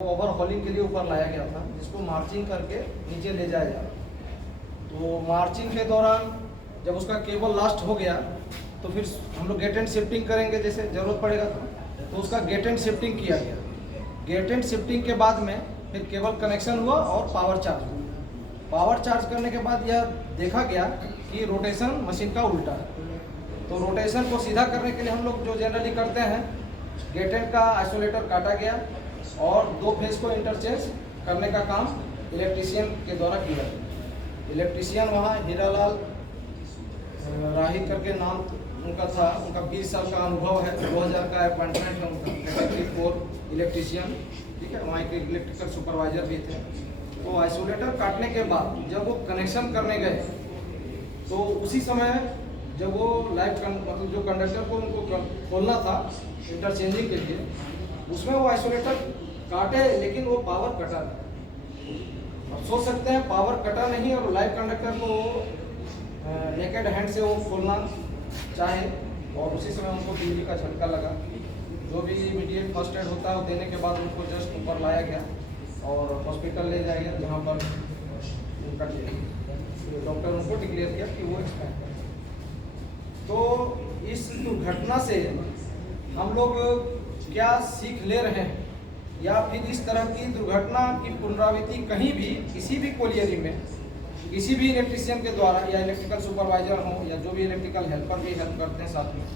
Overhauling के लिए ऊपर लाया गया था, जिसको मार्चिंग करके नीचे ले जाया जा रहा। तो मार्चिंग के दौरान जब उसका केबल लास्ट हो गया तो फिर हम लोग गेट एंड शिफ्टिंग करेंगे, जैसे ज़रूरत पड़ेगा तो उसका गेट एंड शिफ्टिंग किया गया। गेट एंड शिफ्टिंग के बाद में फिर केबल कनेक्शन हुआ और पावर चार्ज हुआ। पावर चार्ज करने के बाद यह देखा गया कि रोटेशन मशीन का उल्टा है। तो रोटेशन को सीधा करने के लिए हम लोग जो जनरली करते हैं, गेट एंड का आइसोलेटर काटा गया और दो फेज को इंटरचेंज करने का काम इलेक्ट्रीशियन के द्वारा किया गया। इलेक्ट्रीशियन वहाँ हीरालाल राही करके नाम उनका था। उनका 20 साल का अनुभव है, 2000 का अपॉइंटमेंट है उनका, कैटेगरी 4 इलेक्ट्रीशियन, ठीक है। वहाँ एक इलेक्ट्रिकल सुपरवाइजर भी थे। तो आइसोलेटर काटने के बाद जब वो कनेक्शन करने गए तो उसी समय जब वो लाइव मतलब जो कंडक्टर को उनको खोलना था इंटरचेंजिंग के लिए, उसमें वो आइसोलेटर काटे लेकिन वो पावर कटा नहीं। अब सोच सकते हैं पावर कटा नहीं और लाइव कंडक्टर को नेकेड हैंड से वो खोलना चाहे, और उसी समय उनको बिजली का झटका लगा। जो भी इमीडिएट फर्स्ट एड होता है वो देने के बाद उनको जस्ट ऊपर लाया गया और हॉस्पिटल ले जाया गया, जहाँ पर उनका डॉक्टर उनको डिक्लेयर किया कि वो एक्सपायर है। तो इस दुर्घटना से हम लोग क्या सीख ले रहे हैं, या फिर इस तरह की दुर्घटना की पुनरावृत्ति कहीं भी किसी भी कोलियरी में किसी भी इलेक्ट्रीशियन के द्वारा, या इलेक्ट्रिकल सुपरवाइजर हो या जो भी इलेक्ट्रिकल हेल्पर भी हेल्प करते हैं साथ में,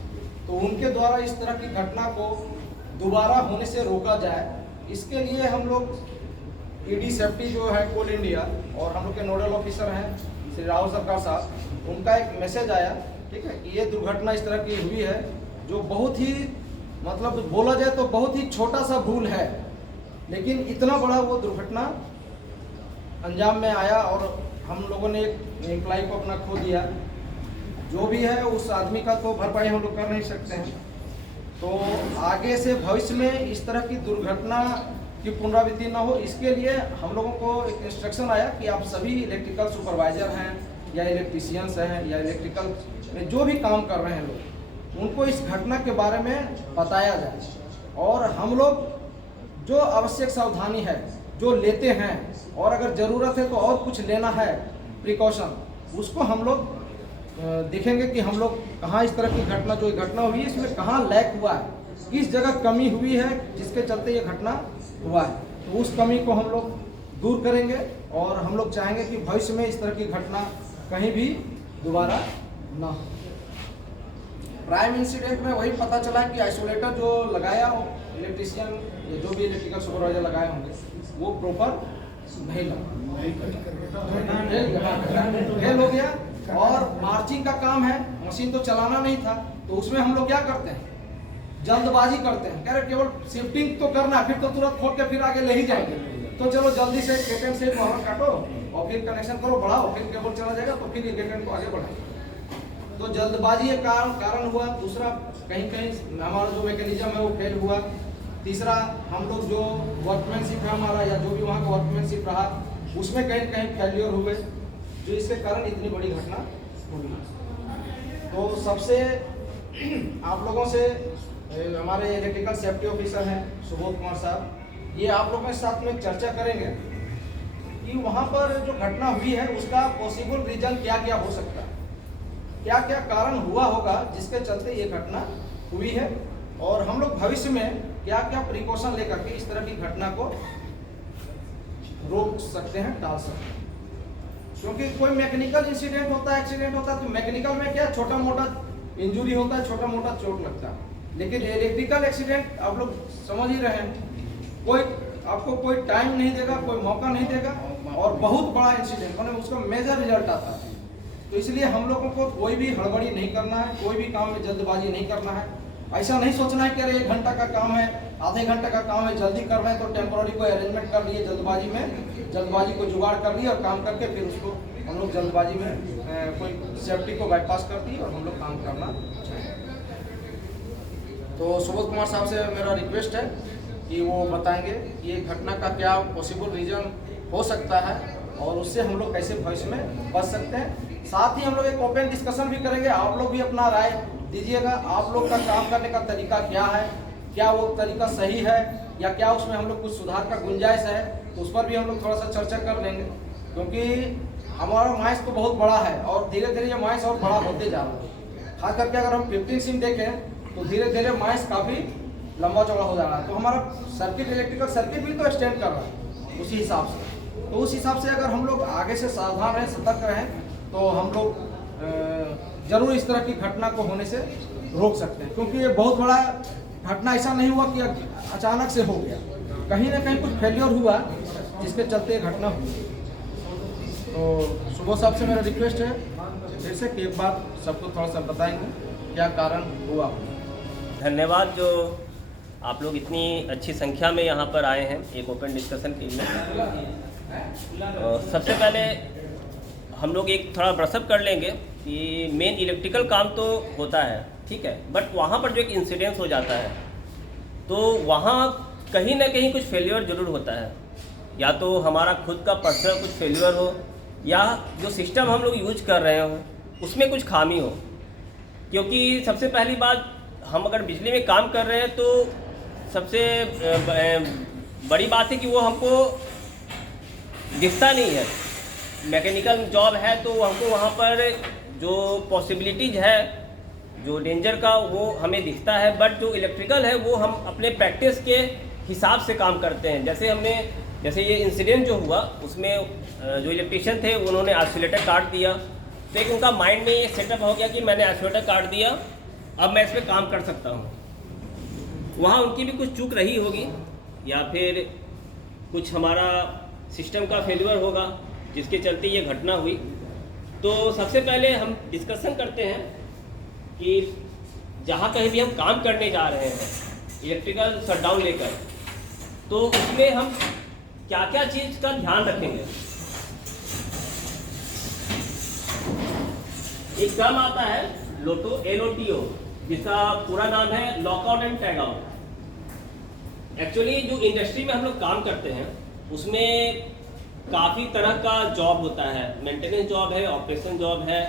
तो उनके द्वारा इस तरह की घटना को दोबारा होने से रोका जाए, इसके लिए हम लोग ईडी सेफ्टी जो है कोल इंडिया और हम लोग के नोडल ऑफिसर हैं श्री राहुल सरकार साहब, उनका एक मैसेज आया, ठीक है, कि ये दुर्घटना इस तरह की हुई है जो बहुत ही मतलब बोला जाए तो बहुत ही छोटा सा भूल है, लेकिन इतना बड़ा वो दुर्घटना अंजाम में आया और हम लोगों ने एक एम्प्लॉय को अपना खो दिया। जो भी है उस आदमी का तो भरपाई हम लोग कर नहीं सकते हैं। तो आगे से भविष्य में इस तरह की दुर्घटना की पुनरावृत्ति ना हो, इसके लिए हम लोगों को एक इंस्ट्रक्शन आया कि आप सभी इलेक्ट्रिकल सुपरवाइजर हैं या इलेक्ट्रीशियंस हैं या इलेक्ट्रिकल में जो भी काम कर रहे हैं लोग, उनको इस घटना के बारे में बताया जाए और हम लोग जो आवश्यक सावधानी है जो लेते हैं, और अगर ज़रूरत है तो और कुछ लेना है प्रिकॉशन, उसको हम लोग देखेंगे कि हम लोग कहाँ इस तरह की घटना जो घटना हुई है इसमें कहाँ लैक हुआ है, किस जगह कमी हुई है जिसके चलते ये घटना हुआ है, तो उस कमी को हम लोग दूर करेंगे। और हम लोग चाहेंगे कि भविष्य में इस तरह की घटना कहीं भी दोबारा ना हो। प्राइम इंसिडेंट में वही पता चला कि आइसोलेटर जो लगाया हो इलेक्ट्रीशियन या जो भी इलेक्ट्रिकल सुपरवाइजर लगाए होंगे वो प्रॉपर नहीं लगा, फेल हो गया। और मार्चिंग का काम है, मशीन तो चलाना नहीं था, तो उसमें हम लोग क्या करते हैं, जल्दबाजी करते हैं, कह रहे केवल शिफ्टिंग तो करना, फिर तो तुरंत खोल के फिर आगे ले ही जाएंगे, तो चलो जल्दी से गेट एंड से पावर काटो और फिर कनेक्शन करो, बढ़ाओ, फिर केबल चला जाएगा तो फिर गेट एंड को आगे बढ़ाओ। तो जल्दबाजी एक कारण हुआ। दूसरा, कहीं कहीं हमारा जो मैकेनिज्म है वो फेल हुआ। तीसरा, हम लोग जो वर्कमैनशिप है हमारा या जो भी वहाँ का वर्कमैनशिप रहा उसमें कहीं कहीं फेल्योर हुए, जो इसके कारण इतनी बड़ी घटना हुई। तो सबसे आप लोगों से हमारे इलेक्ट्रिकल सेफ्टी ऑफिसर हैं सुबोध कुमार साहब, ये आप लोगों के साथ में चर्चा करेंगे कि वहाँ पर जो घटना हुई है उसका पॉसिबल रीजन क्या क्या हो सकता है, क्या क्या कारण हुआ होगा जिसके चलते ये घटना हुई है, और हम लोग भविष्य में क्या क्या प्रिकॉशन लेकर के इस तरह की घटना को रोक सकते हैं, टाल सकते हैं। क्योंकि कोई मैकेनिकल इंसिडेंट होता है, एक्सीडेंट होता है, तो मैकेनिकल में क्या छोटा मोटा इंजरी होता है, छोटा मोटा चोट लगता है, लेकिन इलेक्ट्रिकल एक्सीडेंट आप लोग समझ ही रहे हैं, कोई आपको कोई टाइम नहीं देगा, कोई मौका नहीं देगा, और बहुत बड़ा इंसिडेंट मतलब उसका मेजर रिजल्ट आता है। तो इसलिए हम लोगों को कोई भी हड़बड़ी नहीं करना है, कोई भी काम में जल्दबाजी नहीं करना है। ऐसा नहीं सोचना है कि अरे 1 घंटा का काम है, आधे घंटे का काम है, जल्दी कर रहे हैं तो टेम्पोररी कोई अरेंजमेंट कर लिए, जल्दबाजी को जुगाड़ कर लिया और काम करके फिर उसको हम लोग जल्दबाजी में कोई सेफ्टी को बाईपास कर दी और हम लोग काम करना चाहिए। तो सुबोध कुमार साहब से मेरा रिक्वेस्ट है कि वो बताएंगे ये घटना का क्या पॉसिबल रीजन हो सकता है और उससे हम लोग कैसे भविष्य में बच सकते हैं। साथ ही हम लोग एक ओपन डिस्कशन भी करेंगे, आप लोग भी अपना राय दीजिएगा, आप लोग का काम करने का तरीका क्या है, क्या वो तरीका सही है या क्या उसमें हम लोग कुछ सुधार का गुंजाइश है, तो उस पर भी हम लोग थोड़ा सा चर्चा कर लेंगे। क्योंकि हमारा माइस तो बहुत बड़ा है और धीरे धीरे ये माइस और बड़ा होते जा रहा है। खास करके अगर हम 15 सिम देखें तो धीरे धीरे माइस काफ़ी लंबा चौड़ा हो जा रहा है। तो हमारा सर्किट, इलेक्ट्रिकल सर्किट भी तो एक्सटेंड कर रहा है उसी हिसाब से। तो उस हिसाब से अगर हम लोग आगे से सावधान रहें, सतर्क रहें, तो हम लोग जरूर इस तरह की घटना को होने से रोक सकते हैं। क्योंकि ये बहुत बड़ा घटना ऐसा नहीं हुआ कि अचानक से हो गया, कहीं ना कहीं कुछ फेलियर हुआ जिसके चलते घटना हुई। तो सुबह साहब से मेरा रिक्वेस्ट है फिर से कि एक बार सबको थोड़ा सा बताएंगे क्या कारण हुआ। धन्यवाद जो आप लोग इतनी अच्छी संख्या में यहाँ पर आए हैं एक ओपन डिस्कशन के लिए। सबसे पहले हम लोग एक थोड़ा ब्रशअप कर लेंगे कि मेन इलेक्ट्रिकल काम तो होता है, ठीक है, बट वहाँ पर जो एक इंसिडेंस हो जाता है तो वहाँ कहीं ना कहीं कुछ फेलियर ज़रूर होता है। या तो हमारा खुद का पर्सनल कुछ फेलियर हो, या जो सिस्टम हम लोग यूज कर रहे हो उसमें कुछ खामी हो। क्योंकि सबसे पहली बात, हम अगर बिजली में काम कर रहे हैं तो सबसे बड़ी बात है कि वो हमको दिखता नहीं है। मैकेनिकल जॉब है तो हमको वहाँ पर जो पॉसिबिलिटीज़ है, जो डेंजर का, वो हमें दिखता है। बट जो इलेक्ट्रिकल है वो हम अपने प्रैक्टिस के हिसाब से काम करते हैं। जैसे ये इंसिडेंट जो हुआ उसमें जो इलेक्ट्रिशियन थे उन्होंने आइसोलेटर काट दिया, तो एक उनका माइंड में ये सेटअप हो गया कि मैंने आइसोलेटर काट दिया, अब मैं इस पर काम कर सकता हूँ। वहाँ उनकी भी कुछ चूक रही होगी, या फिर कुछ हमारा सिस्टम का फेलियर होगा जिसके चलते ये घटना हुई। तो सबसे पहले हम डिस्कशन करते हैं कि जहाँ कहीं भी हम काम करने जा रहे हैं इलेक्ट्रिकल शटडाउन लेकर, तो उसमें हम क्या क्या चीज़ का ध्यान रखेंगे। एक टर्म आता है लोटो, LOTO, जिसका पूरा नाम है lockout and tag out. Actually जो इंडस्ट्री में हम लोग काम करते हैं उसमें काफ़ी तरह का जॉब होता है, मेंटेनेंस जॉब है, ऑपरेशन जॉब है,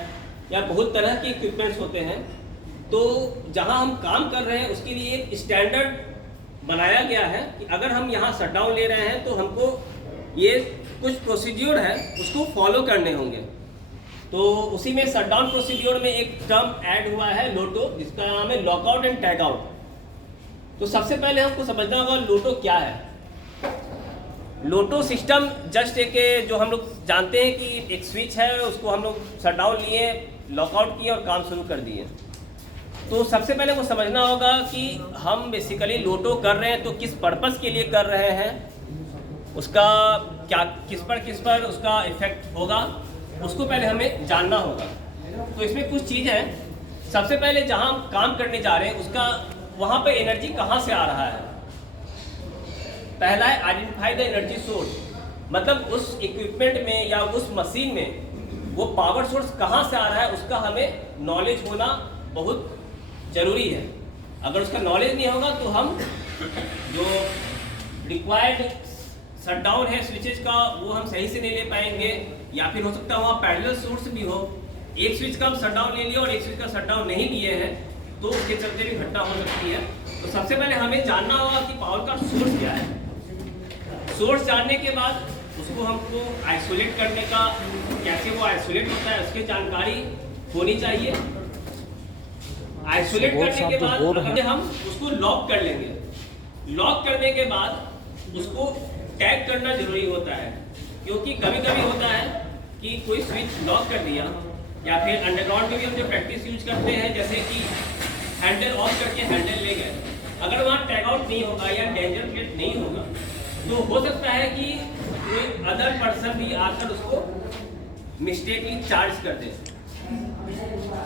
या बहुत तरह के इक्विपमेंट्स होते हैं। तो जहां हम काम कर रहे हैं उसके लिए एक स्टैंडर्ड बनाया गया है कि अगर हम यहाँ शटडाउन ले रहे हैं तो हमको ये कुछ प्रोसीड्यूर है उसको फॉलो करने होंगे। तो उसी में शटडाउन प्रोसीड्यूर में एक टर्म ऐड हुआ है लोटो, जिसका नाम है लॉकआउट एंड टैग आउट। तो सबसे पहले हमको समझना होगा लोटो क्या है। लोटो सिस्टम जस्ट एक, जो हम लोग जानते हैं कि एक स्विच है, उसको हम लोग शटडाउन लिए, लॉकआउट किए और काम शुरू कर दिए। तो सबसे पहले वो समझना होगा कि हम बेसिकली लोटो कर रहे हैं तो किस पर्पस के लिए कर रहे हैं, उसका क्या किस पर उसका इफेक्ट होगा, उसको पहले हमें जानना होगा। तो इसमें कुछ चीज़ है। सबसे पहले जहां हम काम करने जा रहे हैं उसका वहां पे एनर्जी कहां से आ रहा है। पहला है आइडेंटिफाई द एनर्जी सोर्स, मतलब उस इक्विपमेंट में या उस मशीन में वो पावर सोर्स कहां से आ रहा है उसका हमें नॉलेज होना बहुत ज़रूरी है। अगर उसका नॉलेज नहीं होगा तो हम जो रिक्वायर्ड शटडाउन है स्विचेज का वो हम सही से नहीं ले पाएंगे, या फिर हो सकता है वहाँ पैरेलल सोर्स भी हो, एक स्विच का हम शटडाउन ले लिया और एक स्विच का शटडाउन नहीं लिए हैं, तो उसके चलते भी घटना हो सकती है। तो सबसे पहले हमें जानना होगा कि पावर का सोर्स क्या है। सोर्स जानने के बाद उसको हमको आइसोलेट करने का, कैसे वो आइसोलेट होता है उसकी जानकारी होनी चाहिए। आइसोलेट करने के बाद हम उसको लॉक कर लेंगे। लॉक करने के बाद उसको टैग करना जरूरी होता है, क्योंकि कभी कभी होता है कि कोई स्विच लॉक कर दिया, या फिर अंडरग्राउंड में भी हम जो प्रैक्टिस यूज करते हैं, जैसे कि हैंडल ऑफ करके हैंडल ले गए, अगर वहाँ टैग आउट नहीं होगा या डेंजर प्लेट नहीं होगा तो हो सकता है कि कोई अदर पर्सन भी आकर उसको मिस्टेकली चार्ज कर दे।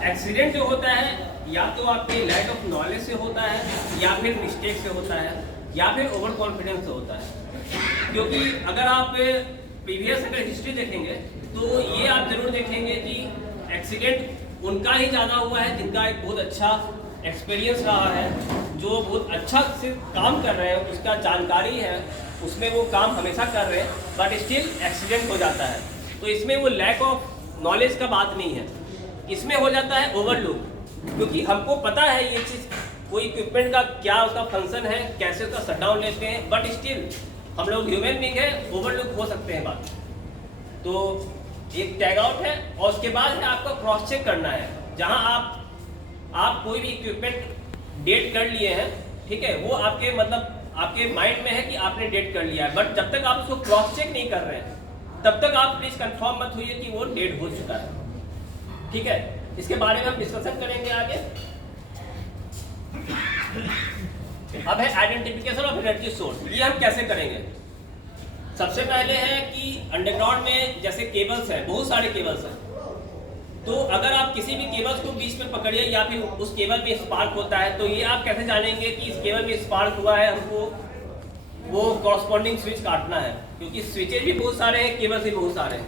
एक्सीडेंट जो होता है या तो आपके लैक ऑफ नॉलेज से होता है, या फिर मिस्टेक से होता है, या फिर ओवर कॉन्फिडेंस से होता है। क्योंकि अगर आप प्रीवियस अगर हिस्ट्री देखेंगे तो ये आप जरूर देखेंगे कि एक्सीडेंट उनका ही ज़्यादा हुआ है जिनका एक बहुत अच्छा एक्सपीरियंस रहा है, जो बहुत अच्छा से काम कर रहे हैं, उसका जानकारी है, उसमें वो काम हमेशा कर रहे हैं, बट स्टिल एक्सीडेंट हो जाता है। तो इसमें वो लैक ऑफ नॉलेज का बात नहीं है, इसमें हो जाता है ओवरलुक। क्योंकि हमको पता है ये चीज़ कोई इक्विपमेंट का क्या उसका फंक्शन है, कैसे उसका शटडाउन लेते हैं, बट स्टिल हम लोग ह्यूमन बीइंग है, ओवरलुक हो सकते हैं बात। तो एक टैग आउट है और उसके बाद है आपका क्रॉस चेक करना है। जहां आप कोई भी इक्विपमेंट डेट कर लिए हैं, ठीक है, वो आपके मतलब आपके माइंड में है कि आपने डेट कर लिया है, बट जब तक आप उसको क्रॉस चेक नहीं कर रहे हैं तब तक आप प्लीज कंफर्म मत होइए कि वो डेट हो चुका है, ठीक है। इसके बारे में हम डिस्कशन करेंगे आगे। अब है आइडेंटिफिकेशन ऑफ एनर्जी सोर्स। ये हम कैसे करेंगे? सबसे पहले है कि अंडरग्राउंड में जैसे केबल्स हैं, बहुत सारे केबल्स हैं, तो अगर आप किसी भी केबल्स को बीच में पकड़िए या फिर उस केबल में स्पार्क होता है, तो ये आप कैसे जानेंगे कि इस केबल में स्पार्क हुआ है, हमको वो कॉरस्पॉन्डिंग स्विच काटना है, क्योंकि स्विचेज भी बहुत सारे हैं, केबल्स भी बहुत सारे हैं।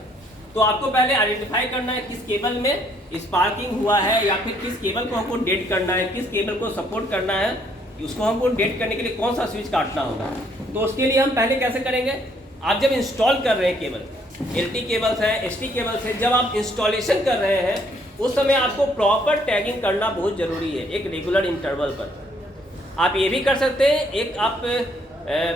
तो आपको पहले आइडेंटिफाई करना है किस केबल में स्पार्किंग हुआ है या फिर किस केबल को हमको डेट करना है, किस केबल को सपोर्ट करना है, उसको हमको डेट करने के लिए कौन सा स्विच काटना होगा। तो उसके लिए हम पहले कैसे करेंगे, आप जब इंस्टॉल कर रहे हैं केबल, LT केबल्स है, ST केबल्स है, जब आप इंस्टॉलेशन कर रहे हैं उस समय आपको प्रॉपर टैगिंग करना बहुत ज़रूरी है एक रेगुलर इंटरवल पर। आप ये भी कर सकते हैं, एक आप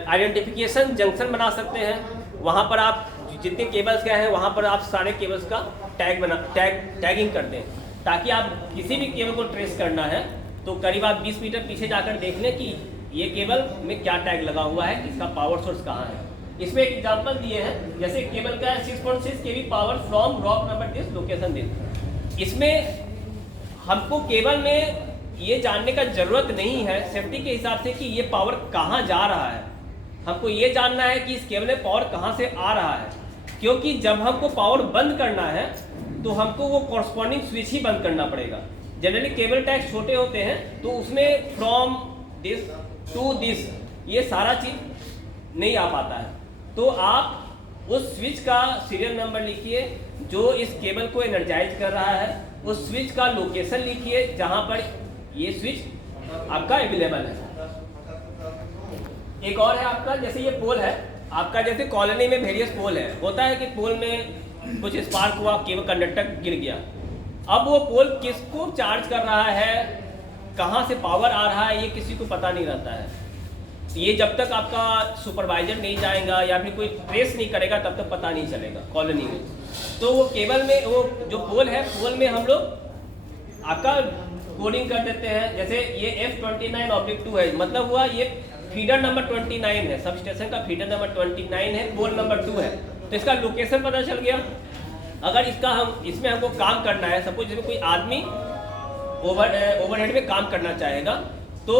आइडेंटिफिकेशन जंक्शन बना सकते हैं, वहाँ पर आप जितने केबल्स गए हैं वहाँ पर आप सारे केबल्स का टैगिंग कर दें, ताकि आप किसी भी केबल को ट्रेस करना है तो करीब आप 20 मीटर पीछे जाकर देख लें कि ये केबल में क्या टैग लगा हुआ है, इसका पावर सोर्स कहाँ है। इसमें एक एग्जांपल दिए हैं, जैसे केबल का है 6.6 kV power from rock number this location this. इसमें हमको केबल में ये जानने का जरूरत नहीं है सेफ्टी के हिसाब से कि ये पावर कहाँ जा रहा है, हमको ये जानना है कि इस केबल में पावर कहाँ से आ रहा है, क्योंकि जब हमको पावर बंद करना है तो हमको वो कॉरस्पॉन्डिंग स्विच ही बंद करना पड़ेगा। जनरली केबल टैग छोटे होते हैं तो उसमें फ्रॉम दिस टू दिस ये सारा चीज नहीं आ पाता है। तो आप उस स्विच का सीरियल नंबर लिखिए जो इस केबल को एनर्जाइज कर रहा है, उस स्विच का लोकेशन लिखिए जहां पर ये स्विच आपका अवेलेबल है। एक और है आपका, जैसे ये पोल है आपका, जैसे कॉलोनी में वेरियस पोल है, होता है कि पोल में कुछ स्पार्क हुआ, केबल कंडक्टर गिर गया, अब वो पोल किसको चार्ज कर रहा है, कहाँ से पावर आ रहा है, ये किसी को पता नहीं रहता है। ये जब तक आपका सुपरवाइजर नहीं जाएगा या फिर कोई ट्रेस नहीं करेगा तब तक पता नहीं चलेगा कॉलोनी में। तो वो केबल में वो जो पोल है, पोल में हम लोग आपका कोडिंग कर देते हैं, जैसे ये F29/2 है, मतलब हुआ ये फीडर नंबर 29 है, सब स्टेशन का फीडर नंबर 29 है, पोल नंबर 2 है, तो इसका लोकेशन पता चल गया। अगर इसमें हमको काम करना है, सपोज इसमें कोई आदमी ओवरहेड में काम करना चाहेगा, तो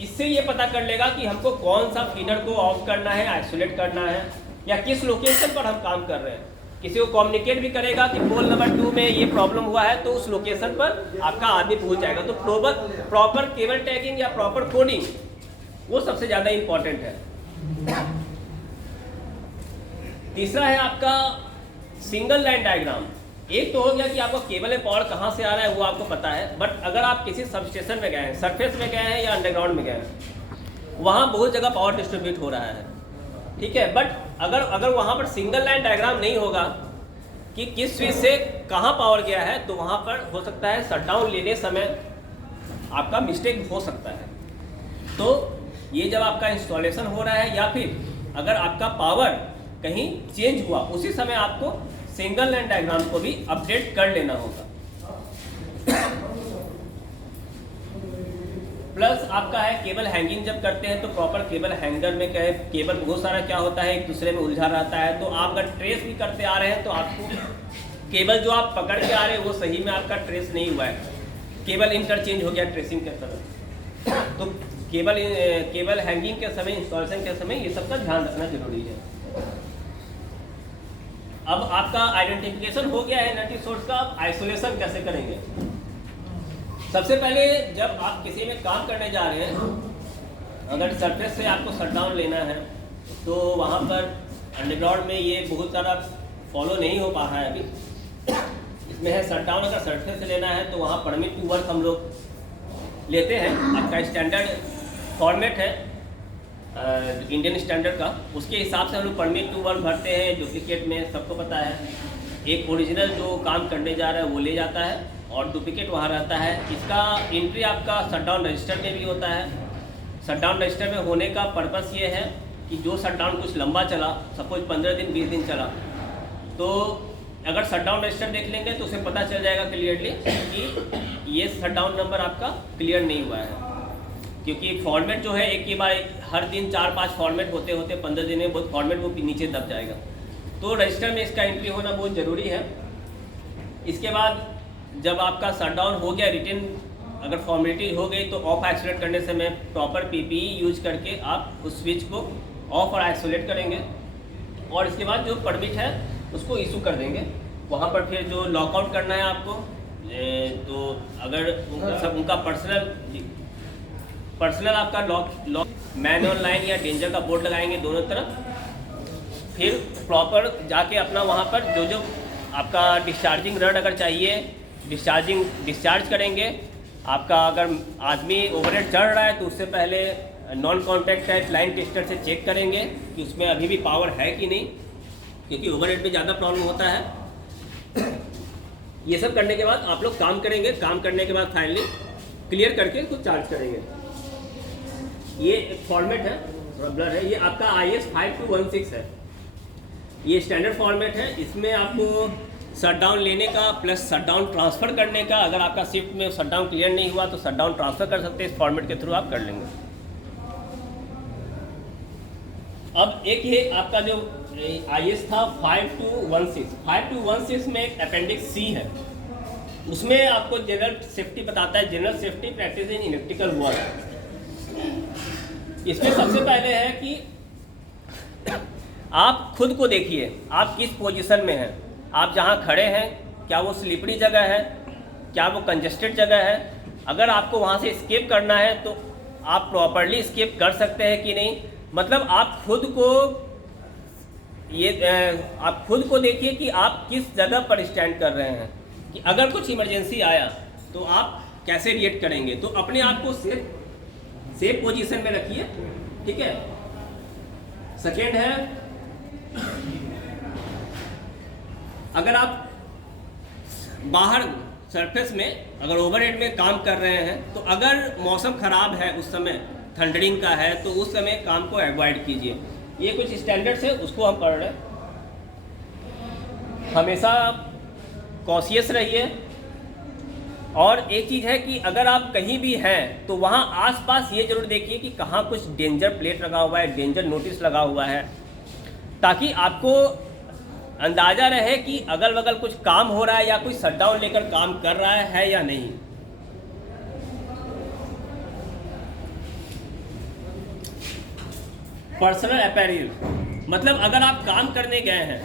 इससे ये पता कर लेगा कि हमको कौन सा फीडर को ऑफ करना है, आइसोलेट करना है, या किस लोकेशन पर हम काम कर रहे हैं। किसी को कम्युनिकेट भी करेगा कि पोल नंबर 2 में ये प्रॉब्लम हुआ है, तो उस लोकेशन पर आपका आदमी पहुंच जाएगा। तो प्रॉपर केबल टैगिंग या प्रॉपर कोडिंग वो सबसे ज़्यादा इम्पॉर्टेंट है। तीसरा है आपका सिंगल लाइन डायग्राम। एक तो हो गया कि आपको केबल में पावर कहाँ से आ रहा है वो आपको पता है, बट अगर आप किसी सबस्टेशन में गए हैं, सरफेस में गए हैं या अंडरग्राउंड में गए हैं, वहाँ बहुत जगह पावर डिस्ट्रीब्यूट हो रहा है, ठीक है, बट अगर वहाँ पर सिंगल लाइन डायग्राम नहीं होगा कि किस स्विच से कहाँ पावर गया है, तो वहाँ पर हो सकता है शटडाउन लेने समय आपका मिस्टेक हो सकता है। तो ये जब आपका इंस्टॉलेशन हो रहा है या फिर अगर आपका पावर कहीं चेंज हुआ, उसी समय आपको सिंगल लाइन डायग्राम को भी अपडेट कर लेना होगा। प्लस आपका है केबल हैंगिंग जब करते हैं तो प्रॉपर केबल हैंगर में क्या है, केबल बहुत सारा क्या होता है एक दूसरे में उलझा रहता है, तो आप अगर ट्रेस भी करते आ रहे हैं तो आपको केबल जो आप पकड़ के आ रहे हैं वो सही में आपका ट्रेस नहीं हुआ है, केबल इंटरचेंज हो गया ट्रेसिंग के समय। तो केबल हैंगिंग के समय, इंस्टॉलेशन के समय ये सबका ध्यान रखना जरूरी है। अब आपका आइडेंटिफिकेशन हो गया है एनर्जी सोर्स का, अब आइसोलेशन कैसे करेंगे। सबसे पहले जब आप किसी में काम करने जा रहे हैं, अगर सरफेस से आपको शटडाउन लेना है तो वहाँ पर अंडरग्राउंड में ये बहुत ज़्यादा फॉलो नहीं हो पा रहा है अभी। इसमें है शटडाउन, अगर सरफेस से लेना है तो वहाँ परमिट टू वर्क हम लोग लेते हैं। आपका स्टैंडर्ड फॉर्मेट है इंडियन स्टैंडर्ड का, उसके हिसाब से हम लोग परमिट टू वर्क भरते हैं। डुप्लीकेट में सबको पता है, एक ओरिजिनल जो काम करने जा रहा है वो ले जाता है और डुप्लीकेट वहाँ रहता है। इसका एंट्री आपका शटडाउन रजिस्टर में भी होता है। शटडाउन रजिस्टर में होने का पर्पस ये है कि जो शटडाउन कुछ लंबा चला, सपोज 15 दिन 20 दिन चला, तो अगर शटडाउन रजिस्टर देख लेंगे तो उसे पता चल जाएगा क्लियरली कि ये शटडाउन नंबर आपका क्लियर नहीं हुआ है। क्योंकि फॉर्मेट जो है एक ही बार हर दिन 4-5 फॉर्मेट होते होते 15 दिन में बहुत फॉर्मेट वो नीचे दब जाएगा। तो रजिस्टर में इसका एंट्री होना बहुत ज़रूरी है। इसके बाद जब आपका शटडाउन हो गया, रिटर्न अगर फॉर्मेलिटी हो गई, तो ऑफ आइसोलेट करने से मैं प्रॉपर पीपीई यूज करके आप उस स्विच को ऑफ और आइसोलेट करेंगे और इसके बाद जो परमिट है उसको इशू कर देंगे। वहाँ पर फिर जो लॉकआउट करना है आपको, तो अगर उनका पर्सनल आपका लॉक मैन ऑनलाइन या डेंजर का बोर्ड लगाएंगे दोनों तरफ। फिर प्रॉपर जाके अपना वहाँ पर जो आपका डिस्चार्जिंग रड अगर चाहिए डिस्चार्ज करेंगे। आपका अगर आदमी ओवरहेड चढ़ रहा है तो उससे पहले non contact type line tester से चेक करेंगे कि उसमें अभी भी पावर है कि नहीं, क्योंकि ओवरहेड में ज़्यादा प्रॉब्लम होता है। ये सब करने के बाद आप लोग काम करेंगे। काम करने के बाद फाइनली क्लियर करके इसको चार्ज करेंगे। ये एक फॉर्मेट है, थोड़ा ब्लर है, ये आपका IS 5216 है। ये स्टैंडर्ड फॉर्मेट है। इसमें आपको शटडाउन लेने का प्लस शटडाउन ट्रांसफ़र करने का, अगर आपका शिफ्ट में शटडाउन क्लियर नहीं हुआ तो शटडाउन ट्रांसफ़र कर सकते हैं। इस फॉर्मेट के थ्रू आप कर लेंगे। अब एक ये आपका जो IS था 5216 में एक अपेंडिक्स C है, उसमें आपको जनरल सेफ्टी बताता है, general safety practice in electrical work. इसमें सबसे पहले है कि आप खुद को देखिए, आप किस पोजीशन में हैं। आप जहां खड़े हैं क्या वो स्लिपरी जगह है, क्या वो कंजेस्टेड जगह है। अगर आपको वहां से एस्केप करना है तो आप प्रॉपरली एस्केप कर सकते हैं कि नहीं। मतलब आप खुद को देखिए कि आप किस जगह पर स्टैंड कर रहे हैं, कि अगर कुछ इमरजेंसी आया तो आप कैसे रिएक्ट करेंगे। तो अपने आप को सेफ पोजीशन में रखिए, ठीक है। सेकेंड है, अगर आप बाहर सरफेस में अगर ओवरहेड में काम कर रहे हैं तो अगर मौसम ख़राब है, उस समय थंडरिंग का है, तो उस समय काम को अवॉइड कीजिए। ये कुछ स्टैंडर्ड्स है, उसको हम पढ़ रहे हैं। हमेशा कॉशियस रहिए। और एक चीज़ है कि अगर आप कहीं भी हैं तो वहाँ आसपास ये जरूर देखिए कि कहाँ कुछ डेंजर प्लेट लगा हुआ है, डेंजर नोटिस लगा हुआ है, ताकि आपको अंदाज़ा रहे कि अगल बगल कुछ काम हो रहा है या कोई शटडाउन लेकर काम कर रहा है या नहीं। पर्सनल अपैरल, मतलब अगर आप काम करने गए हैं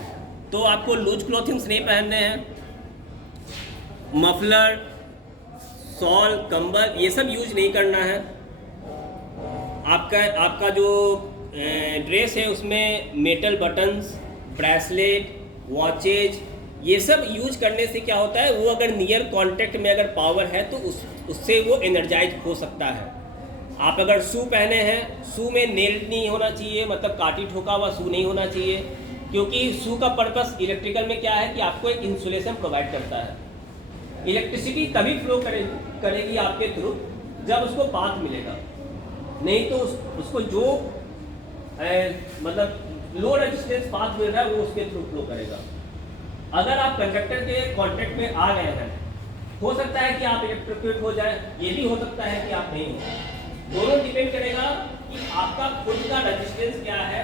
तो आपको लूज क्लोथिंग्स नहीं पहनने हैं। मफलर, शॉल, कंबल ये सब यूज नहीं करना है। आपका जो ड्रेस है उसमें मेटल बटन्स, ब्रेसलेट, वॉचेज ये सब यूज करने से क्या होता है, वो अगर नियर कांटेक्ट में अगर पावर है तो उससे वो एनर्जाइज हो सकता है। आप अगर शू पहने हैं, शू में नेल नहीं होना चाहिए, मतलब काटी ठोका हुआ शू नहीं होना चाहिए, क्योंकि शू का पर्पस इलेक्ट्रिकल में क्या है कि आपको एक इंसुलेशन प्रोवाइड करता है। इलेक्ट्रिसिटी तभी फ्लो करेगी आपके थ्रू जब उसको पाथ मिलेगा, नहीं तो उसको जो मतलब लो रेजिस्टेंस पाथ मिल रहा है वो उसके थ्रू फ्लो करेगा। अगर आप कंडक्टर के कांटेक्ट में आ गए हैं, हो सकता है कि आप इलेक्ट्रोक्यूट हो जाए, ये भी हो सकता है कि आप नहीं हो। दोनों डिपेंड करेगा कि आपका खुद का रेजिस्टेंस क्या है,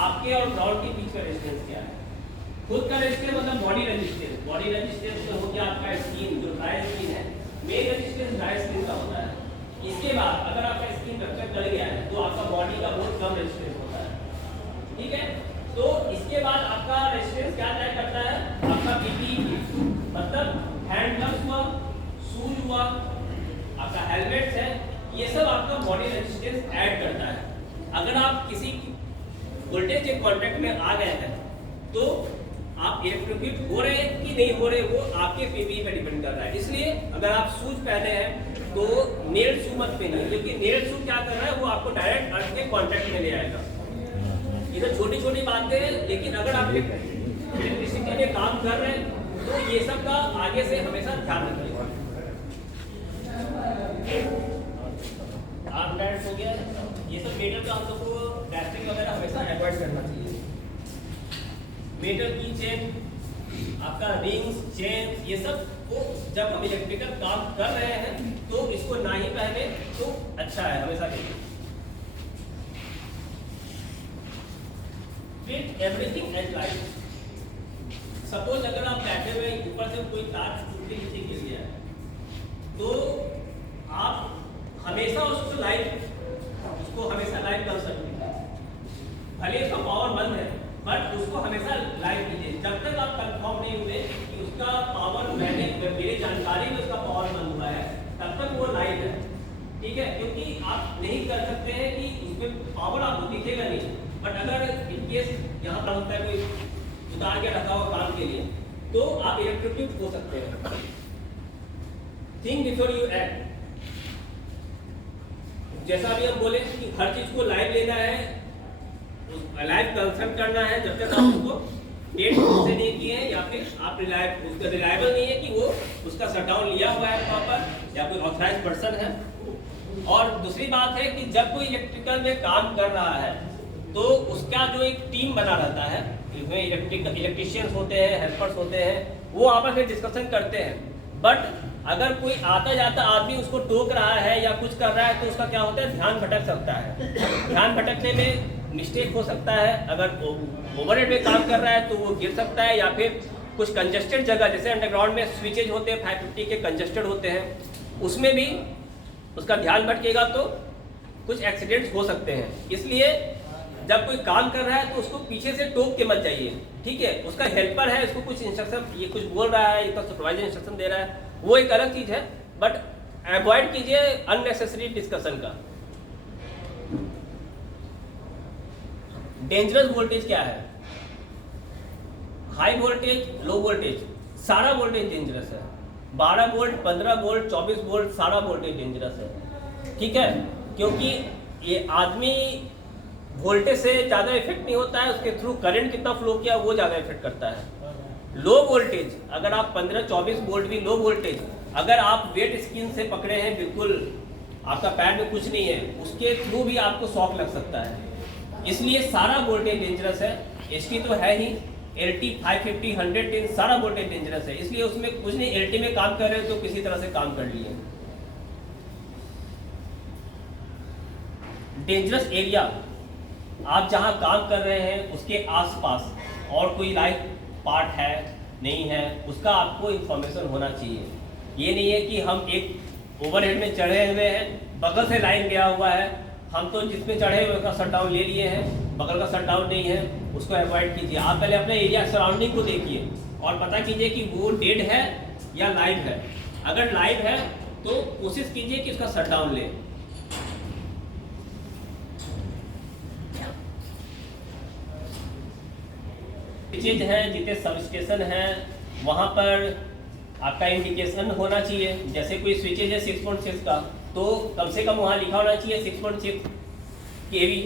आपके और ग्राउंड के बीच का रेजिस्टेंस क्या है। खुद का रेजिस्टेंस मतलब बॉडी रेजिस्टेंस में हो गया आपका स्किन, जो ड्राई स्किन है, मेन रेजिस्टेंस ड्राई स्किन का होता है। इसके बाद अगर आपका स्किन रप्चर कर गया है तो आपका बॉडी का बहुत कम रेजिस्टेंस होता है, ठीक है। तो इसके बाद आपका रेजिस्टेंस क्या तय करता है, आपका पीपीई मतलब हैंड ग्लव्स हुआ, शूज हुआ, आपका हेलमेट है, ये सब आपका बॉडी रेजिस्टेंस ऐड करता है। अगर आप किसी वोल्टेज के कांटेक्ट में आ गए हैं तो आप इलेक्ट्रोक्यूट हो रहे हैं कि नहीं हो रहे, वो आपके पीपीई पे डिपेंड कर रहा है। इसलिए अगर आप शूज पहने हैं तो नेल शू मत पहनिए, क्योंकि नेल शू क्या कर रहा है, वो आपको डायरेक्ट अर्थ के कांटेक्ट में ले आएगा। ये तो छोटी छोटी बातें हैं, लेकिन अगर आप इलेक्ट्रिसिटी में काम कर रहे हैं तो ये सब का आगे से हमेशा ध्यान रखिएगा। आर्म टाइट हो गया, ये सब मेटल का हम लोग को रैस्टिंग वगैरह हमेशा अवॉइड करना चाहिए। मेटल की चेन, आपका रिंग्स, चेन, ये सब को जब हम इलेक्ट्रिकल काम कर रहे हैं तो इसको ना ही पहने तो अच्छा है हमेशा के लिए। Fit everything at light. Suppose अगर आप बैठे हुए ऊपर से कोई तार टूट के नीचे गिर गया है तो आप हमेशा उसको हमेशा लाइट कर सकते हैं। भले उसका पावर बंद है बट उसको हमेशा लाइट कीजिए जब तक आप कंफर्म नहीं हुए कि उसका पावर, मेरी जानकारी में उसका पावर बंद हुआ है तब तक वो लाइट है, ठीक है। क्योंकि आप नहीं कर सकते हैं कि उसमें पावर आपको दिखेगा नहीं, बट अगर इन केस यहाँ पर होता है कोई उतार के रखा हुआ काम के लिए तो आप इलेक्ट्रोक्यूट हो सकते हैं। Think before you act. जैसा अभी हम बोले कि हर चीज को लाइव लेना है, लाइव कंसल्ट करना है जब तक आप उसको डेट से नहीं किए हैं या फिर आप रिलायबल नहीं है कि वो उसका शटडाउन लिया हुआ है प्रॉपर या कोई ऑथराइज पर्सन है। और दूसरी बात है कि जब कोई इलेक्ट्रिकल में काम कर रहा है तो उसका जो एक टीम बना रहता है, इसमें इलेक्ट्रिशियंस होते हैं, हेल्पर्स होते हैं, वो आपस में डिस्कशन करते हैं। बट अगर कोई आता जाता आदमी उसको टोक रहा है या कुछ कर रहा है तो उसका क्या होता है, ध्यान भटक सकता है। ध्यान भटकने में मिस्टेक हो सकता है। अगर ओवरहेड में काम कर रहा है तो वो गिर सकता है, या फिर कुछ कंजेस्टेड जगह जैसे अंडरग्राउंड में स्विचेज होते हैं 550 के कंजेस्टेड होते हैं, उसमें भी उसका ध्यान भटकेगा तो कुछ एक्सीडेंट्स हो सकते हैं। इसलिए जब कोई काम कर रहा है तो उसको पीछे से टोक के मत जाइए, ठीक है। उसका हेल्पर है, उसको कुछ इंस्ट्रक्शन, ये कुछ बोल रहा है, ये तो सुपरवाइजर इंस्ट्रक्शन दे रहा है, वो एक अलग चीज है। बट अवॉइड कीजिए अननेसेसरी डिस्कशन का। डेंजरस वोल्टेज क्या है? हाई वोल्टेज, लो वोल्टेज, सारा वोल्टेज डेंजरस है। 12 वोल्ट, 15 वोल्ट, 24 वोल्ट, सारा वोल्टेज डेंजरस है, ठीक है। क्योंकि ये आदमी वोल्टेज से ज़्यादा इफेक्ट नहीं होता है, उसके थ्रू करंट कितना फ्लो किया वो ज़्यादा इफेक्ट करता है। लो वोल्टेज, अगर आप 15-24 वोल्ट भी लो वोल्टेज, अगर आप वेट स्किन से पकड़े हैं, बिल्कुल आपका पैर में कुछ नहीं है, उसके थ्रू भी आपको शॉक लग सकता है। इसलिए सारा वोल्टेज डेंजरस है। एसटी तो है ही, एलटी 550, 110 सारा वोल्टेज डेंजरस है। इसलिए उसमें कुछ नहीं, एलटी में काम कर रहे हैं तो किसी तरह से काम कर लिए। डेंजरस एरिया, आप जहां काम कर रहे हैं उसके आसपास और कोई लाइफ पार्ट है नहीं है, उसका आपको इंफॉर्मेशन होना चाहिए। ये नहीं है कि हम एक ओवरहेड में चढ़े हुए हैं, बगल से लाइन गया हुआ है, हम तो जिसमें चढ़े हुए उसका शटडाउन ले लिए हैं, बगल का शटडाउन नहीं है, उसको अवॉइड कीजिए। आप पहले अपने एरिया सराउंडिंग को देखिए और पता कीजिए कि वो डेड है या लाइव है। अगर लाइव है तो कोशिश कीजिए कि उसका शटडाउन ले। चीज है, जितने सब स्टेशन है वहाँ पर आपका इंडिकेशन होना चाहिए। जैसे कोई स्विचेज है 6.6 का तो कम से कम वहाँ लिखा होना चाहिए 6.6 kV।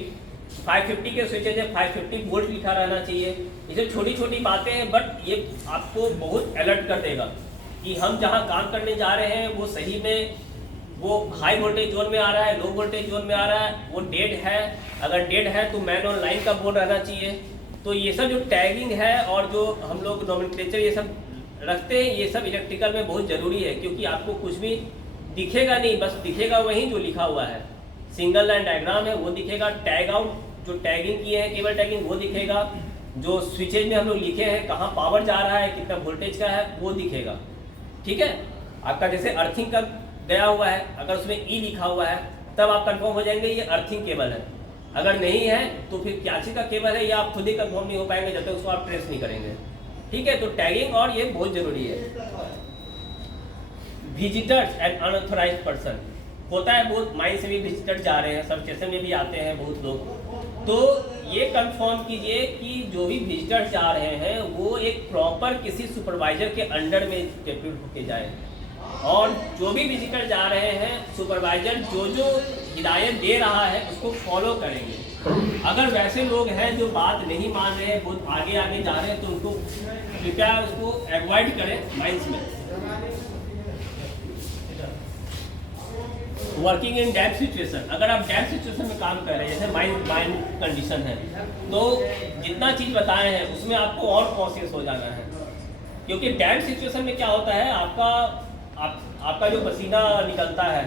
550 के स्विचेज है 550 वोल्ट लिखा रहना चाहिए। ये सब छोटी छोटी बातें हैं बट ये आपको बहुत अलर्ट कर देगा कि हम जहाँ काम करने जा रहे हैं वो सही में वो हाई वोल्टेज जोन में आ रहा है, लो वोल्टेज जोन में आ रहा है, वो डेड है। अगर डेड है तो मैन ऑन लाइन का बोर्ड रहना चाहिए। तो ये सब जो टैगिंग है और जो हम लोग नोमेनक्लेचर ये सब रखते हैं, ये सब इलेक्ट्रिकल में बहुत ज़रूरी है। क्योंकि आपको कुछ भी दिखेगा नहीं, बस दिखेगा वही जो लिखा हुआ है। सिंगल लाइन डायग्राम है वो दिखेगा, टैग आउट जो टैगिंग किए हैं, केबल टैगिंग वो दिखेगा, जो स्विचेज में हम लोग लिखे हैं कहाँ पावर जा रहा है, कितना वोल्टेज का है वो दिखेगा, ठीक है। आपका जैसे अर्थिंग का गया हुआ है, अगर उसमें ई लिखा हुआ है तब आप कंफर्म हो जाएंगे ये अर्थिंग केबल है। अगर नहीं है तो फिर क्या चीज़ का केबल है या आप खुद ही कंफर्म नहीं हो पाएंगे जब तक उसको आप ट्रेस नहीं करेंगे, ठीक है। तो टैगिंग और ये बहुत ज़रूरी है। विजिटर्स एंड अनऑथराइज्ड पर्सन होता है, बहुत माइंड से भी विजिटर्स जा रहे हैं, सब स्टेशन में भी आते हैं बहुत लोग। तो ये कंफर्म कीजिए कि जो भी विजिटर्स जा रहे हैं वो एक प्रॉपर किसी सुपरवाइजर के अंडर में डेप्यूट होके जाए। और जो भी विजिटर जा रहे हैं सुपरवाइजर जो जो हिदायत दे रहा है उसको फॉलो करेंगे। अगर वैसे लोग हैं जो बात नहीं मान रहे हैं, बहुत आगे आगे जा रहे हैं, तो उनको कृपया उसको अवॉइड करें माइंस में। वर्किंग इन डैम सिचुएशन, अगर आप डैम सिचुएशन में काम कर रहे हैं, जैसे माइन कंडीशन है, तो जितना चीज़ बताए हैं उसमें आपको और कॉन्शियस हो जाना है। क्योंकि डैम सिचुएशन में क्या होता है, आपका जो पसीना निकलता है,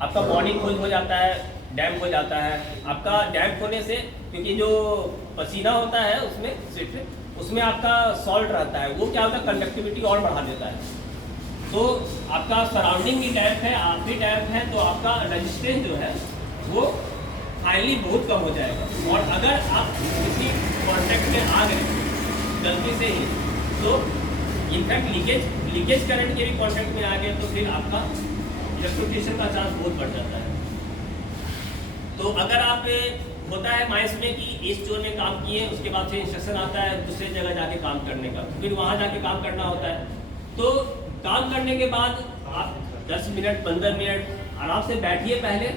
आपका बॉडी खुल हो जाता है, डैम्प हो जाता है। आपका डैम्प होने से, क्योंकि जो पसीना होता है उसमें आपका सॉल्ट रहता है, वो क्या होता है, कंडक्टिविटी और बढ़ा देता है। तो आपका सराउंडिंग भी डैम्प है, आप भी डैम्प है, तो आपका रेजिस्टेंस जो है वो फाइनली बहुत कम हो जाएगा। और अगर आप किसी कॉन्टैक्ट में आ गए गलती से ही, तो इनफैक्ट लीकेज करंट के भी कॉन्टैक्ट में आ गए, तो फिर आपका इलेक्ट्रोक्यूशन का चांस बहुत बढ़ जाता है। तो अगर आप होता है माइंस में कि इस जोन में काम किए, उसके बाद फिर इंस्ट्रक्शन आता है दूसरे जगह जाके काम करने का, फिर वहाँ जाके काम करना होता है। तो काम करने के बाद आप 10 मिनट 15 मिनट आराम से बैठिए। पहले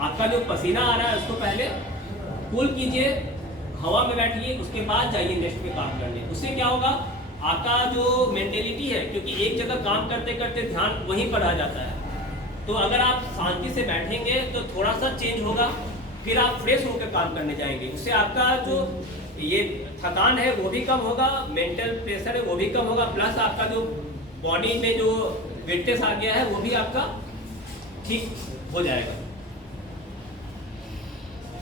आपका जो पसीना आ रहा है उसको पहले कूल कीजिए, हवा में बैठिए, उसके बाद जाइए नेक्स्ट पे काम करने। उससे क्या होगा, आपका जो मेंटेलिटी है, क्योंकि एक जगह काम करते करते ध्यान वहीं पर आ जाता है, तो अगर आप शांति से बैठेंगे तो थोड़ा सा चेंज होगा, फिर आप फ्रेश होकर काम करने जाएंगे। उससे आपका जो ये थकान है वो भी कम होगा, मेंटल प्रेशर है वो भी कम होगा, प्लस आपका जो बॉडी में जो वेटनेस आ गया है वो भी आपका ठीक हो जाएगा।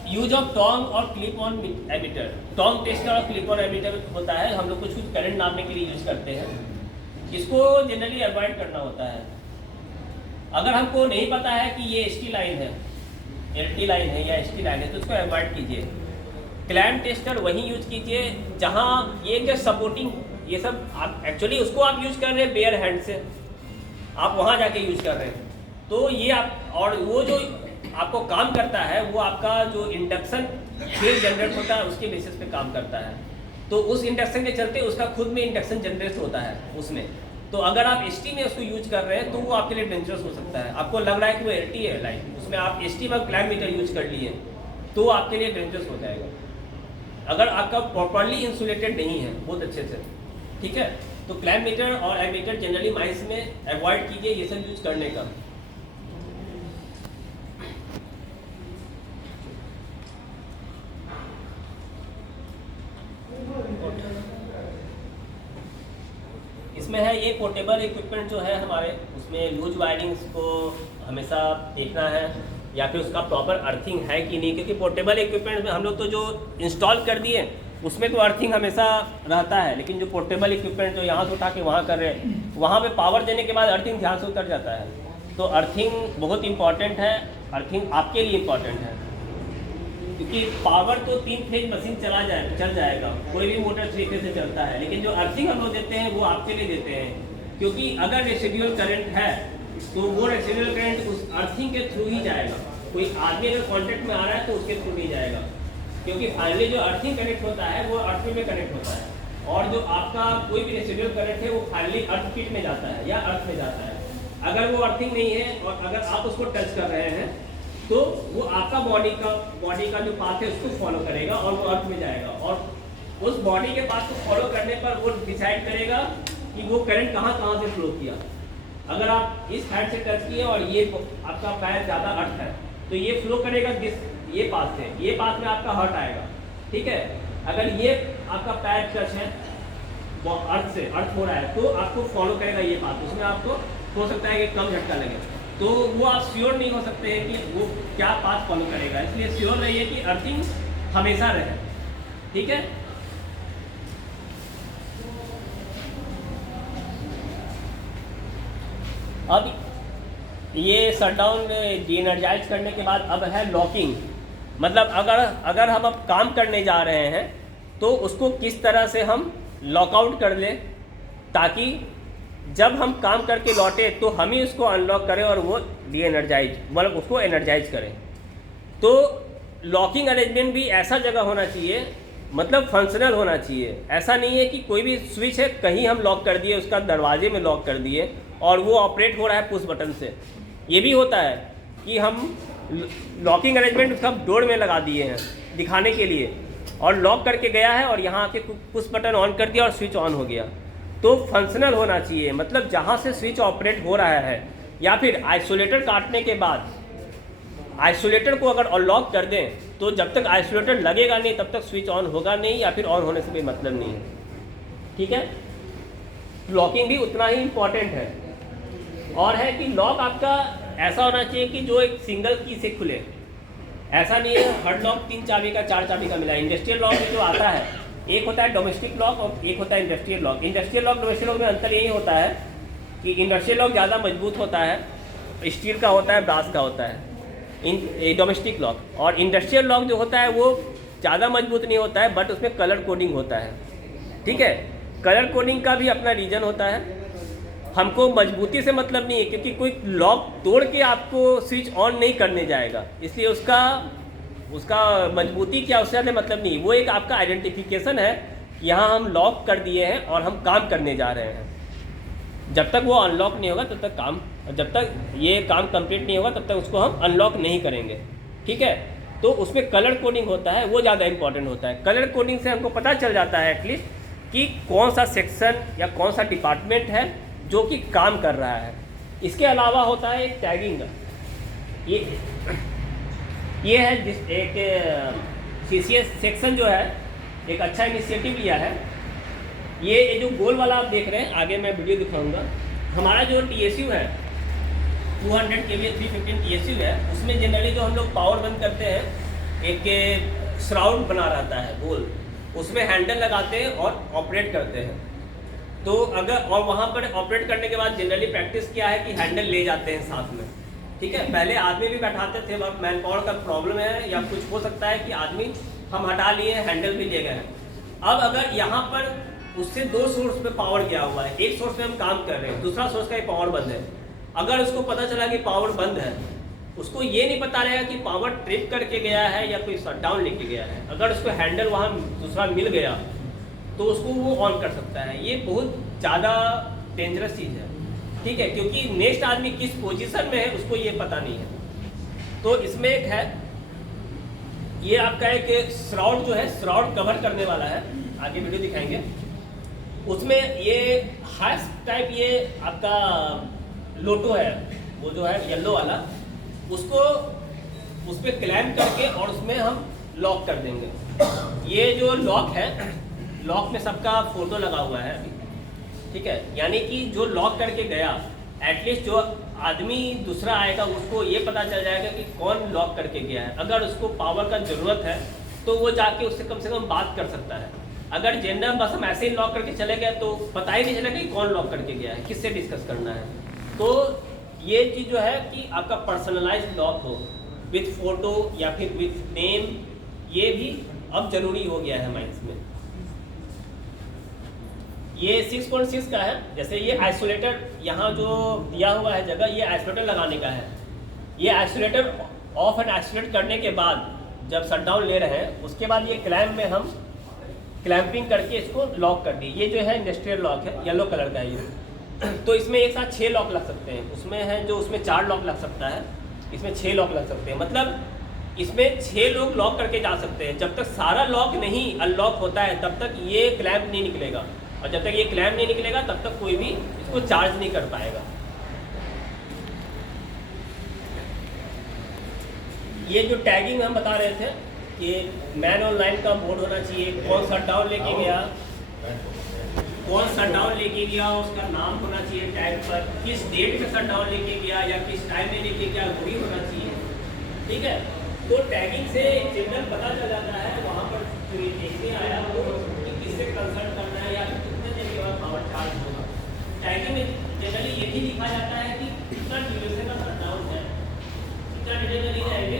यूज ऑफ टोंग और clip on emitter, Tong tester और क्लिप ऑन एमिटर होता है, हम लोग कुछ करंट नापने के लिए यूज करते हैं। इसको जनरली अवॉइड करना होता है। अगर हमको नहीं पता है कि ये एसटी लाइन है, एलटी लाइन है या एसटी लाइन है, तो उसको अवॉइड कीजिए। क्लैम्प टेस्टर वहीं यूज कीजिए जहाँ ये क्या सपोर्टिंग, ये सब आप एक्चुअली उसको आप यूज कर रहे हैं बेयर हैंड से, आप वहाँ जाके यूज कर रहे हैं, तो ये आप, और वो जो आपको काम करता है वो आपका जो इंडक्शन फील्ड जनरेट होता है उसके बेसिस पे काम करता है। तो उस इंडक्शन के चलते उसका खुद में इंडक्शन जनरेट होता है उसमें। तो अगर आप एसटी में उसको यूज कर रहे हैं तो वो आपके लिए डेंजरस हो सकता है। आपको लग रहा है कि वो एलटी है लाइन, उसमें आप एसटी में क्लैम्प मीटर यूज कर लिए तो आपके लिए डेंजरस हो जाएगा। अगर आपका प्रॉपरली इंसुलेटेड नहीं है बहुत अच्छे से, ठीक है, तो क्लैम्प मीटर और एमीटर जनरली माइंस में अवॉइड कीजिए ये सब यूज करने का। इसमें है ये पोर्टेबल इक्विपमेंट जो है हमारे, उसमें लूज वायरिंग्स को हमेशा देखना है, या फिर उसका प्रॉपर अर्थिंग है कि नहीं, क्योंकि पोर्टेबल इक्विपमेंट में हम लोग तो जो इंस्टॉल कर दिए उसमें तो अर्थिंग हमेशा रहता है, लेकिन जो पोर्टेबल इक्विपमेंट जो यहाँ से उठा के वहाँ कर रहे हैं, वहाँ पे पावर देने के बाद अर्थिंग ध्यान से उतर जाता है। तो अर्थिंग बहुत इंपॉर्टेंट है, अर्थिंग आपके लिए इम्पॉर्टेंट है, क्योंकि पावर तो 3 फेज मशीन चल जाएगा, कोई भी मोटर 3 फेज से चलता है, लेकिन जो अर्थिंग हम लोग देते हैं वो आपके लिए देते हैं। क्योंकि अगर रेसिडुअल करंट है तो वो रेसिडुअल करंट उस अर्थिंग के थ्रू ही जाएगा, कोई आदमी अगर कॉन्टेक्ट में आ रहा है तो उसके थ्रू नहीं जाएगा, क्योंकि फाइनली जो अर्थिंग कनेक्ट होता है वो अर्थ में कनेक्ट होता है, और जो आपका कोई भी रेसिडुअल करंट है वो फाइनली अर्थ किट में जाता है या अर्थ में जाता है। अगर वो अर्थिंग नहीं है और अगर आप उसको टच कर रहे हैं तो वो आपका बॉडी का जो पाथ है उसको फॉलो करेगा और वो अर्थ में जाएगा, और उस बॉडी के पाथ को फॉलो करने पर वो डिसाइड करेगा कि वो करंट कहाँ से फ्लो किया। अगर आप इस साइड से टच किए और ये आपका पैर ज़्यादा अर्थ है तो ये फ्लो करेगा ये पाथ से, ये पाथ में आपका हर्ट आएगा, ठीक है। अगर ये आपका पैर टच है अर्थ से, अर्थ हो रहा है, तो आपको फॉलो करेगा ये पाथ, उसमें आपको हो सकता है कि कम झटका लगे, तो वो आप श्योर नहीं हो सकते हैं कि वो क्या पाथ फॉलो करेगा, इसलिए श्योर रहिए कि अर्थिंग हमेशा रहे, ठीक है। अब ये शटडाउन डी एनर्जाइज करने के बाद अब है लॉकिंग, मतलब अगर हम अब काम करने जा रहे हैं तो उसको किस तरह से हम लॉकआउट कर लें ताकि जब हम काम करके लौटे तो हम ही उसको अनलॉक करें और वो डी एनर्जाइज, मतलब उसको एनर्जाइज करें। तो लॉकिंग अरेंजमेंट भी ऐसा जगह होना चाहिए, मतलब फंक्शनल होना चाहिए। ऐसा नहीं है कि कोई भी स्विच है कहीं हम लॉक कर दिए, उसका दरवाजे में लॉक कर दिए और वो ऑपरेट हो रहा है पुश बटन से। ये भी होता है कि हम लॉकिंग अरेंजमेंट सब डोर में लगा दिए हैं, दिखाने के लिए, और लॉक करके गया है और यहाँ आके पुश बटन ऑन कर दिया और स्विच ऑन हो गया। तो फंक्शनल होना चाहिए, मतलब जहाँ से स्विच ऑपरेट हो रहा है, या फिर आइसोलेटर काटने के बाद आइसोलेटर को अगर अनलॉक कर दें तो जब तक आइसोलेटर लगेगा नहीं तब तक स्विच ऑन होगा नहीं, या फिर ऑन होने से कोई मतलब नहीं है। ठीक है, लॉकिंग भी उतना ही इम्पॉर्टेंट है। और है कि लॉक आपका ऐसा होना चाहिए कि जो एक सिंगल की से खुले, ऐसा नहीं है हर लॉक 3 चाबी का 4 चाबी का मिला। इंडस्ट्रियल लॉक में जो आता है, एक होता है डोमेस्टिक लॉक और एक होता है industrial lock. Industrial lock domestic lock में अंतर यही होता है कि इंडस्ट्रियल लॉक ज़्यादा मजबूत होता है, स्टील का होता है, ब्रास का होता है डोमेस्टिक लॉक। और इंडस्ट्रियल लॉक जो होता है वो ज़्यादा मजबूत नहीं होता है, बट उसमें कलर कोडिंग होता है। ठीक है, कलर कोडिंग का भी अपना रीज़न होता है। हमको मजबूती से मतलब नहीं है, क्योंकि कोई लॉक तोड़ के आपको स्विच ऑन नहीं करने जाएगा, इसलिए उसका मजबूती क्या उससे ज़्यादा मतलब नहीं। वो एक आपका आइडेंटिफिकेशन है, यहाँ हम लॉक कर दिए हैं और हम काम करने जा रहे हैं। जब तक वो अनलॉक नहीं होगा तब तक काम, जब तक ये काम कंप्लीट नहीं होगा तब तक उसको हम अनलॉक नहीं करेंगे। ठीक है, तो उसमें कलर कोडिंग होता है, वो ज़्यादा इंपॉर्टेंट होता है। कलर कोडिंग से हमको पता चल जाता है एटलीस्ट कि कौन सा सेक्शन या कौन सा डिपार्टमेंट है जो कि काम कर रहा है। इसके अलावा होता है एक टैगिंग। ये है एक CCS सेक्शन जो है एक अच्छा इनिशिएटिव लिया है। ये जो गोल वाला आप देख रहे हैं, आगे मैं वीडियो दिखाऊंगा। हमारा जो TSU है 200 kVA 315 TSU है, उसमें जनरली जो हम लोग पावर बंद करते हैं एक श्राउड बना रहता है गोल, उसमें हैंडल लगाते हैं और ऑपरेट करते हैं। तो अगर और वहाँ पर ऑपरेट करने के बाद जनरली प्रैक्टिस क्या है कि हैंडल ले जाते हैं साथ में। ठीक है, पहले आदमी भी बैठाते थे, अब मैन पावर का प्रॉब्लम है या कुछ हो सकता है कि आदमी हम हटा लिए, हैंडल भी ले गए हैं। अब अगर यहाँ पर उससे 2 सोर्स पे पावर गया हुआ है, एक सोर्स पे हम काम कर रहे हैं, दूसरा सोर्स का ही पावर बंद है। अगर उसको पता चला कि पावर बंद है, उसको ये नहीं पता रहेगा कि पावर ट्रिप करके गया है या कोई शटडाउन लेके गया है। अगर उसको हैंडल वहाँ दूसरा मिल गया तो उसको वो ऑन कर सकता है। ये बहुत ज़्यादा डेंजरस चीज़ है। ठीक है, क्योंकि नेक्स्ट आदमी किस पोजीशन में है उसको ये पता नहीं है। तो इसमें एक है, ये आपका एक श्राउड जो है, श्राउड कवर करने वाला है, आगे वीडियो दिखाएंगे। उसमें ये हाइस टाइप, ये आपका लोटो है, वो जो है येलो वाला, उसको उस पर क्लैम्प करके और उसमें हम लॉक कर देंगे। ये जो लॉक है, लॉक में सबका फोटो लगा हुआ है अभी। ठीक है, यानी कि जो लॉक करके गया, एटलीस्ट जो आदमी दूसरा आएगा उसको ये पता चल जाएगा कि कौन लॉक करके गया है। अगर उसको पावर का ज़रूरत है तो वो जाके उससे कम से कम बात कर सकता है। अगर जनरल बस हम ऐसे ही लॉक करके चले गए तो पता ही नहीं चलेगा कि कौन लॉक करके गया है, किससे डिस्कस करना है। तो ये चीज़ जो है कि आपका पर्सनलाइज्ड लॉक हो विथ फोटो या फिर विथ नेम, ये भी अब जरूरी हो गया है माइंड्स में। ये 6.6 का है। जैसे ये आइसोलेटर यहाँ जो दिया हुआ है जगह, ये आइसोलेटर लगाने का है। ये आइसोलेटर ऑफ एंड आइसोलेट करने के बाद जब शटडाउन ले रहे हैं उसके बाद ये क्लैम्प में हम क्लैम्पिंग करके इसको लॉक कर दिए। ये जो है इंडस्ट्रियल लॉक है, येलो कलर का है ये। तो इसमें एक साथ 6 लॉक लग सकते हैं। उसमें है जो उसमें 4 लॉक लग सकता है, इसमें 6 लॉक लग सकते हैं। मतलब इसमें 6 लोग लॉक करके जा सकते हैं। जब तक सारा लॉक नहीं अनलॉक होता है तब तक ये क्लैम्प नहीं निकलेगा, और जब तक ये क्लैम्प नहीं निकलेगा तब तक कोई भी इसको चार्ज नहीं कर पाएगा। ये जो टैगिंग हम बता रहे थे कि मैन ऑनलाइन का बोर्ड होना चाहिए, कौन शटडाउन लेके गया, उसका नाम होना चाहिए टैग पर, किस डेट में शटडाउन लेके गया या किस टाइम में लेके गया, वो भी होना चाहिए। ठीक है, तो टैगिंग से जनरल पता चल जाता है वहाँ पर देखने आया वो कि किससे कंसल्ट करना है या कितने देर के बाद पावर चार्ज होगा। टैगिंग में जनरली यही लिखा जाता है कि कितना ड्यूरेशन का शटडाउन है, कितना डिले रहेंगे।